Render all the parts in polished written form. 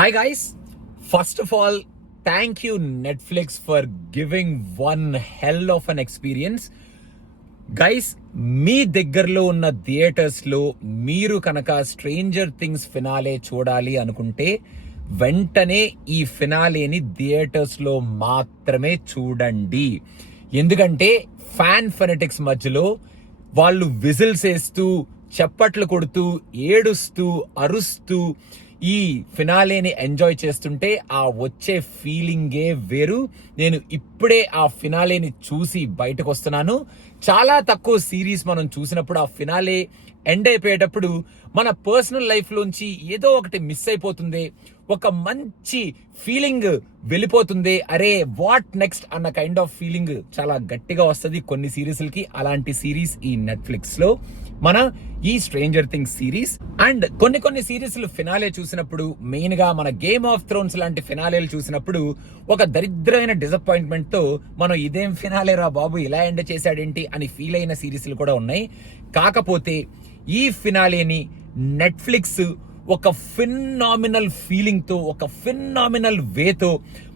Hi guys, first of all, thank you Netflix for giving one hell of an experience. Guys, మీ దగ్గరలో ఉన్న థియేటర్స్లో మీరు కనుక స్ట్రేంజర్ థింగ్స్ ఫినాలే చూడాలి అనుకుంటే వెంటనే ఈ ఫినాలేని థియేటర్స్లో మాత్రమే చూడండి. ఎందుకంటే ఫ్యాన్ ఫెనటిక్స్ మధ్యలో వాళ్ళు విజిల్స్ వేస్తూ చప్పట్లు కొడుతూ ఏడుస్తూ అరుస్తూ ఈ ఫినాలేని ఎంజాయ్ చేస్తుంటే ఆ వచ్చే ఫీలింగే వేరు. నేను ఇప్పుడే ఆ ఫినాలేని చూసి బయటకు వస్తున్నాను. చాలా తక్కువ సిరీస్ మనం చూసినప్పుడు ఆ ఫినాలే ఎండ్ అయిపోయేటప్పుడు మన పర్సనల్ లైఫ్ లోంచి ఏదో ఒకటి మిస్ అయిపోతుంది, ఒక మంచి ఫీలింగ్ వెళ్ళిపోతుంది. అరే వాట్ నెక్స్ట్ అన్న కైండ్ ఆఫ్ ఫీలింగ్ చాలా గట్టిగా వస్తుంది కొన్ని సిరీస్లకి. అలాంటి సిరీస్ ఈ నెట్ఫ్లిక్స్ లో మన ఈ స్ట్రేంజర్ థింగ్స్ సిరీస్. అండ్ కొన్ని సిరీస్లు ఫినాలే చూసినప్పుడు, మెయిన్ గా మన గేమ్ ఆఫ్ థ్రోన్స్ లాంటి ఫినాలేలు చూసినప్పుడు ఒక దరిద్రమైన డిసప్పాయింట్మెంట్ తో మనం ఇదేం ఫినాలే రా బాబు, ఇలా ఎండ్ చేశాడేంటి అని ఫీల్ అయిన సిరీస్లు కూడా ఉన్నాయి. కాకపోతే ఈ ఫినాలేని నెట్ఫ్లిక్స్ ఒక ఫినామినల్ ఫీలింగ్ తో, ఒక ఫినామినల్ వేతో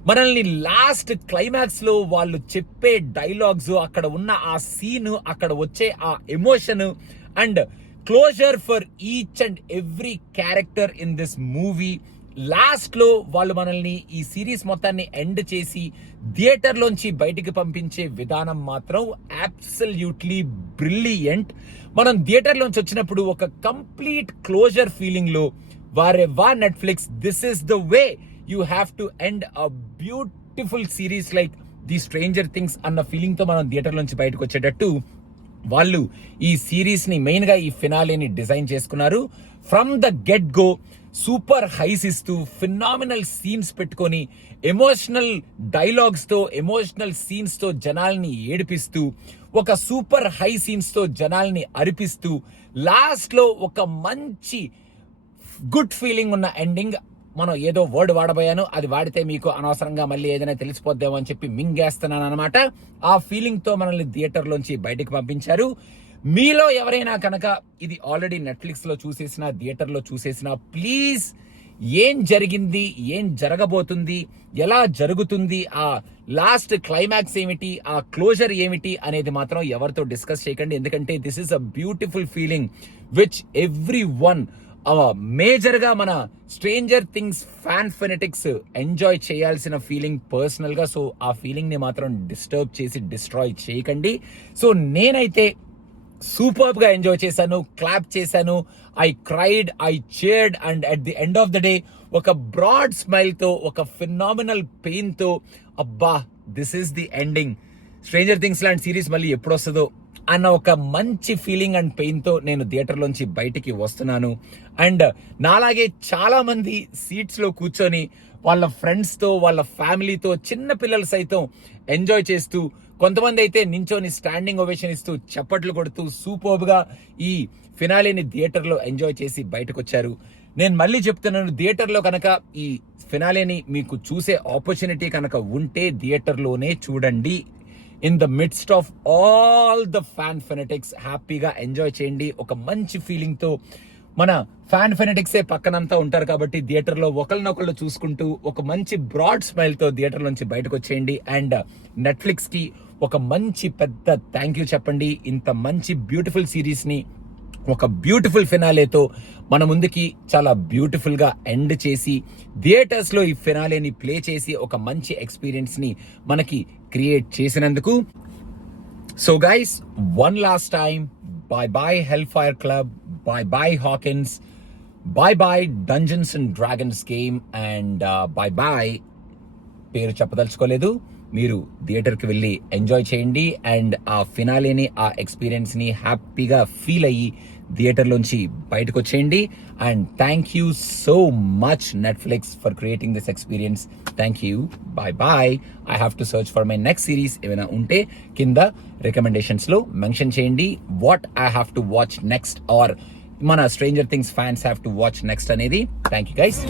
మనల్ని లాస్ట్ క్లైమాక్స్ లో వాళ్ళు చెప్పే డైలాగ్స్, అక్కడ ఉన్న ఆ సీన్, అక్కడ వచ్చే ఆ emotion and closure for each and every character in this movie. Last లో వాళ్ళు మనల్ని ఈ సిరీస్ మొత్తాన్ని ఎండ్ చేసి థియేటర్ లోంచి బయటికి పంపించే విధానం మాత్రం అబ్సల్యూట్లీ బ్రిలియంట్. మనం థియేటర్ లోంచి వచ్చినప్పుడు ఒక కంప్లీట్ క్లోజర్ ఫీలింగ్ లో, వారే వా Netflix, this is the way you have to end a beautiful series like the stranger things అన్న ఫీలింగ్ తో మనం థియేటర్ లోంచి బయటకు వచ్చేటట్టు వాళ్ళు ఈ సిరీస్ ని, మెయిన్ గా ఈ ఫినాలేని డిజైన్ చేసుకున్నారు. From the get go super highs ఇస్తూ, ఫినామినల్ సీన్స్ పెట్టుకొని, ఎమోషనల్ డైలాగ్స్ తో, ఎమోషనల్ సీన్స్ తో జనాల్ని ఏడిపిస్తూ, ఒక సూపర్ హై సీన్స్ తో జనాల్ని అరిపిస్తూ, లాస్ట్ లో ఒక మంచి గుడ్ ఫీలింగ్ ఉన్న ఎండింగ్. మనం ఏదో వర్డ్ వాడబోయాను, అది వాడితే మీకు అనవసరంగా మళ్ళీ ఏదైనా తెలిసిపోద్దామో అని చెప్పి మింగేస్తున్నాను అనమాట. ఆ ఫీలింగ్ తో మనల్ని థియేటర్ లోంచి బయటకు పంపించారు. మీలో ఎవరైనా కనుక ఇది ఆల్రెడీ నెట్ఫ్లిక్స్ లో చూసేసిన, థియేటర్ లో చూసేసిన, ప్లీజ్ ఏం జరిగింది, ఏం జరగబోతుంది, ఎలా జరుగుతుంది, ఆ లాస్ట్ క్లైమాక్స్ ఏమిటి, ఆ క్లోజర్ ఏమిటి అనేది మాత్రం ఎవరితో డిస్కస్ చేయకండి. ఎందుకంటే this is a beautiful feeling which every one major గా మన stranger things fan fanatics enjoy చేయాల్సిన ఫీలింగ్ పర్సనల్ గా. సో ఆ ఫీలింగ్ ని మాత్రం డిస్టర్బ్ చేసి డిస్ట్రాయ్ చేయకండి. సో నేనైతే సూపర్బ్ గా ఎంజాయ్ చేశాను, క్లాప్ చేశాను, I cried, I cheered, and at the end of the day ఒక బ్రాడ్ స్మైల్ తో, ఒక ఫినామినల్ పెయిన్ తో, అబ్బా this is the ending, stranger things లాంటి సిరీస్ మళ్ళీ ఎప్పుడు వస్తుందో అన్న ఒక మంచి ఫీలింగ్ అండ్ పెయిన్ తో నేను థియేటర్ లోంచి బయటికి వస్తున్నాను. అండ్ నాలాగే చాలా మంది సీట్స్ లో కూర్చొని వాళ్ళ ఫ్రెండ్స్ తో, వాళ్ళ ఫ్యామిలీతో, చిన్న పిల్లలు సైతం ఎంజాయ్ చేస్తూ, కొంతమంది అయితే నించొని స్టాండింగ్ ఓవేషన్ ఇస్తూ చప్పట్లు కొడుతూ సూపర్బ్ గా ఈ ఫినాలేని థియేటర్ లో ఎంజాయ్ చేసి బయటకు వచ్చారు. నేను మళ్ళీ చెప్తున్నాను, థియేటర్ లో కనుక ఈ ఫినాలేని మీకు చూసే ఆపర్చునిటీ కనుక ఉంటే థియేటర్ లోనే చూడండి. In the midst of all the fan fanatics హ్యాపీగా ఎంజాయ్ చేయండి. ఒక మంచి ఫీలింగ్ తో, మన ఫ్యాన్ ఫెనటిక్సే పక్కనంతా ఉంటారు కాబట్టి థియేటర్ లో ఒకళ్ళనొకళ్ళు చూసుకుంటూ ఒక మంచి బ్రాడ్ స్మైల్ తో థియేటర్ నుంచి బయటకు వచ్చేయండి. అండ్ నెట్ఫ్లిక్స్ కి ఒక మంచి పెద్ద థ్యాంక్ యూ చెప్పండి. ఇంత మంచి బ్యూటిఫుల్ సిరీస్ ని ఒక బ్యూటిఫుల్ ఫినాలేతో మన ముందుకి చాలా బ్యూటిఫుల్ గా ఎండ్ చేసి థియేటర్స్ లో ఈ ఫినాలేని ప్లే చేసి ఒక మంచి ఎక్స్పీరియన్స్ ని మనకి క్రియేట్ చేసినందుకు. So guys, one last time, bye bye Hellfire Club, bye bye Hawkins, bye bye Dungeons and Dragons game, and bye bye పేరు చెప్పదలుచుకోలేదు. మీరు థియేటర్కి వెళ్ళి ఎంజాయ్ చేయండి అండ్ ఆ ఫినాలేని, ఆ ఎక్స్పీరియన్స్ ని హ్యాపీగా ఫీల్ అయ్యి థియేటర్లోంచి బయటకు వచ్చేయండి. And thank you so much Netflix for creating this experience. Thank you, bye bye. I have to search for my next series. ఏమైనా ఉంటే కింద రికమెండేషన్స్ లో మెన్షన్ చేయండి, what I have to watch next, or మన stranger things fans have to watch next అనేది. Thank you guys.